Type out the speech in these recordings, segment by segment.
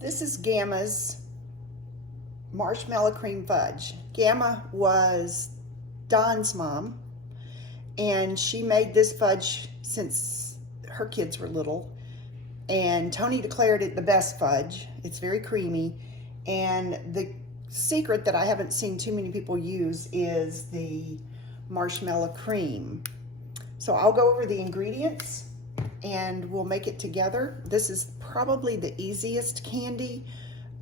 This is Gama's marshmallow cream fudge. Gama was Don's mom, and she made this fudge since her kids were little. And Tony declared it the best fudge. It's very creamy. And the secret that I haven't seen too many people use is the marshmallow cream. So I'll go over the ingredients and we'll make it together. This is probably the easiest candy.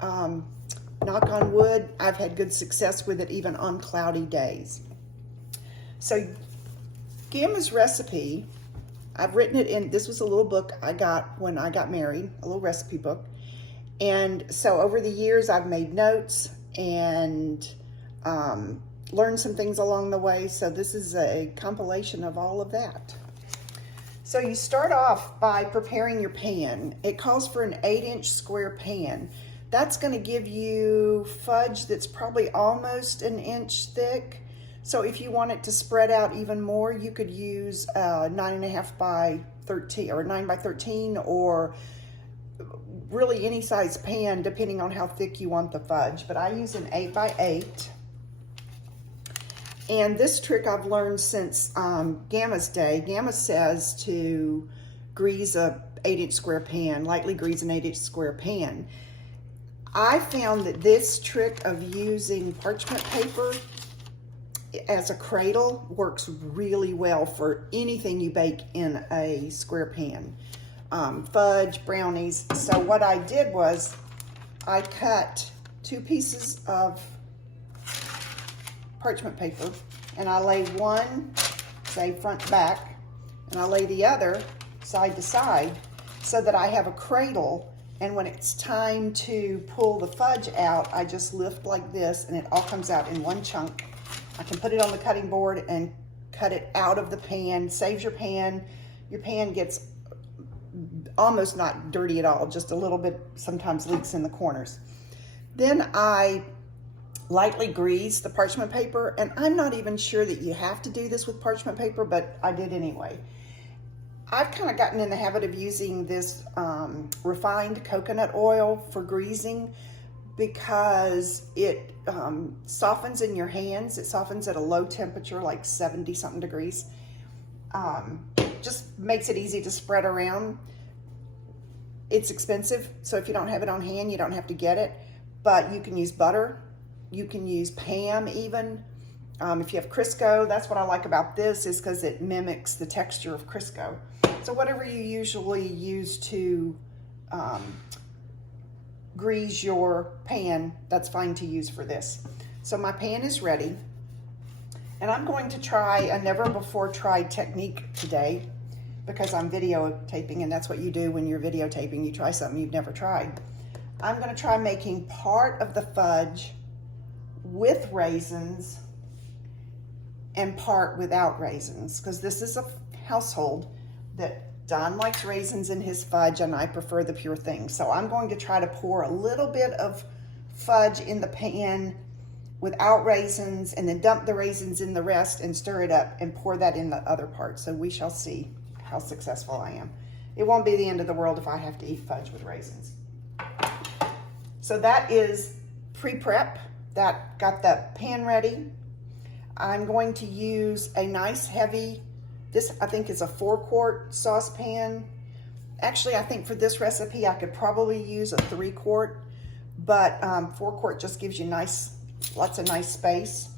Knock on wood, I've had good success with it even on cloudy days. So Gama's recipe, I've written it in, this was a little book I got when I got married, a little recipe book. And so over the years I've made notes and learned some things along the way. So this is a compilation of all of that. So you start off by preparing your pan. It calls for an 8-inch square pan. That's going to give you fudge that's probably almost an inch thick. So if you want it to spread out even more, you could use 9.5 by 13 or 9 by 13, or really any size pan depending on how thick you want the fudge. But I use an 8 by 8. And this trick I've learned since Gama's day. Gama says to grease a 8-inch square pan, lightly grease an 8-inch square pan. I found that this trick of using parchment paper as a cradle works really well for anything you bake in a square pan. Fudge, brownies. So what I did was I cut 2 pieces of parchment paper, and I lay one, say front back, and I lay the other side to side so that I have a cradle, and when it's time to pull the fudge out, I just lift like this and it all comes out in one chunk. I can put it on the cutting board and cut it out of the pan. Saves your pan. Your pan gets almost not dirty at all, just a little bit, sometimes leaks in the corners. Then I lightly grease the parchment paper, and I'm not even sure that you have to do this with parchment paper, but I did anyway. I've kind of gotten in the habit of using this refined coconut oil for greasing because it softens in your hands. It softens at a low temperature, like 70 something degrees. Just makes it easy to spread around. It's expensive, so if you don't have it on hand, you don't have to get it, but you can use butter. You can use Pam even. If you have Crisco, that's what I like about this, is because it mimics the texture of Crisco. So whatever you usually use to grease your pan, that's fine to use for this. So my pan is ready, and I'm going to try a never before tried technique today because I'm videotaping, and that's what you do when you're videotaping. You try something you've never tried. I'm going to try making part of the fudge with raisins and part without raisins, because this is a household that Don likes raisins in his fudge and I prefer the pure thing. So I'm going to try to pour a little bit of fudge in the pan without raisins and then dump the raisins in the rest and stir it up and pour that in the other part. So we shall see how successful I am. It won't be the end of the world if I have to eat fudge with raisins. So that is pre-prep. That got the pan ready. I'm going to use a nice heavy, this I think is a 4-quart saucepan. Actually, I think for this recipe I could probably use a 3-quart, but 4-quart just gives you lots of nice space.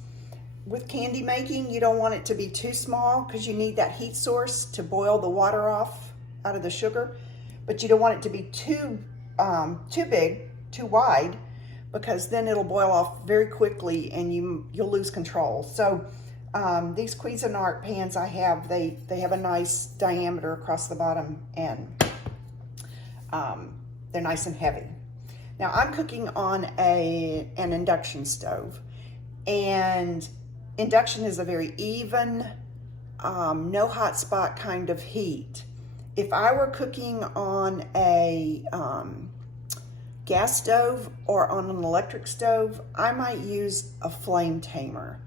With candy making, you don't want it to be too small because you need that heat source to boil the water off out of the sugar, but you don't want it to be too big, too wide, because then it'll boil off very quickly and you'll lose control. So these Cuisinart pans I have, they have a nice diameter across the bottom, and they're nice and heavy. Now I'm cooking on an induction stove, and induction is a very even, no hot spot kind of heat. If I were cooking on a gas stove or on an electric stove, I might use a flame tamer.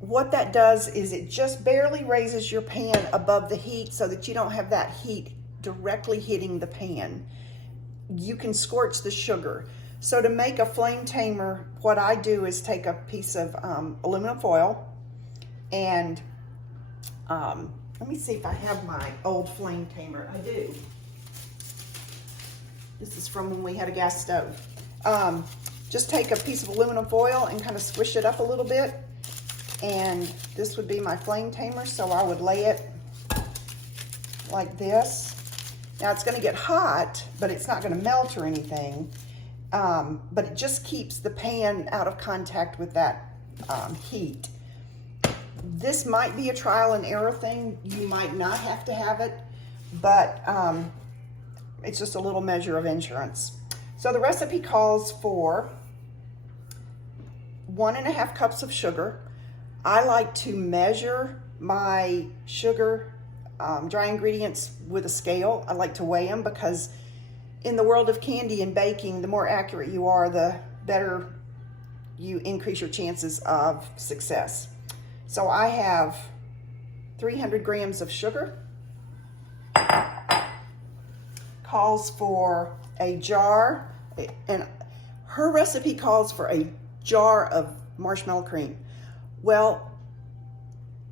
What that does is it just barely raises your pan above the heat so that you don't have that heat directly hitting the pan. you can scorch the sugar. So to make a flame tamer, what I do is take a piece of aluminum foil and let me see if I have my old flame tamer. I do. This is from when we had a gas stove. Just take a piece of aluminum foil and kind of squish it up a little bit. And this would be my flame tamer, so I would lay it like this. Now it's going to get hot, but it's not going to melt or anything. But it just keeps the pan out of contact with that heat. This might be a trial and error thing. You might not have to have it, but it's just a little measure of insurance. So the recipe calls for 1.5 cups of sugar. I like to measure my sugar, dry ingredients with a scale. I like to weigh them because in the world of candy and baking, the more accurate you are, the better you increase your chances of success. So I have 300 grams of sugar. Calls for a jar, and her recipe calls for a jar of marshmallow cream. Well,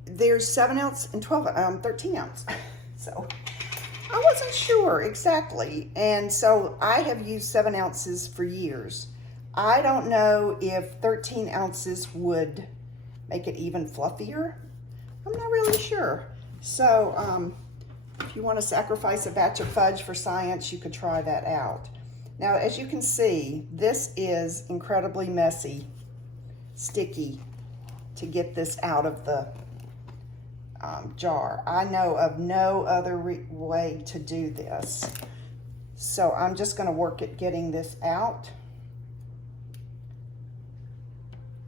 there's 7 ounce and 13 ounce. So I wasn't sure exactly. And so I have used 7 ounces for years. I don't know if 13 ounces would make it even fluffier. I'm not really sure. So if you want to sacrifice a batch of fudge for science, you could try that out. Now, as you can see, this is incredibly messy, sticky to get this out of the jar. I know of no other way to do this. So I'm just going to work at getting this out.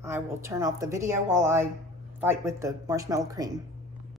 I will turn off the video while I fight with the marshmallow cream.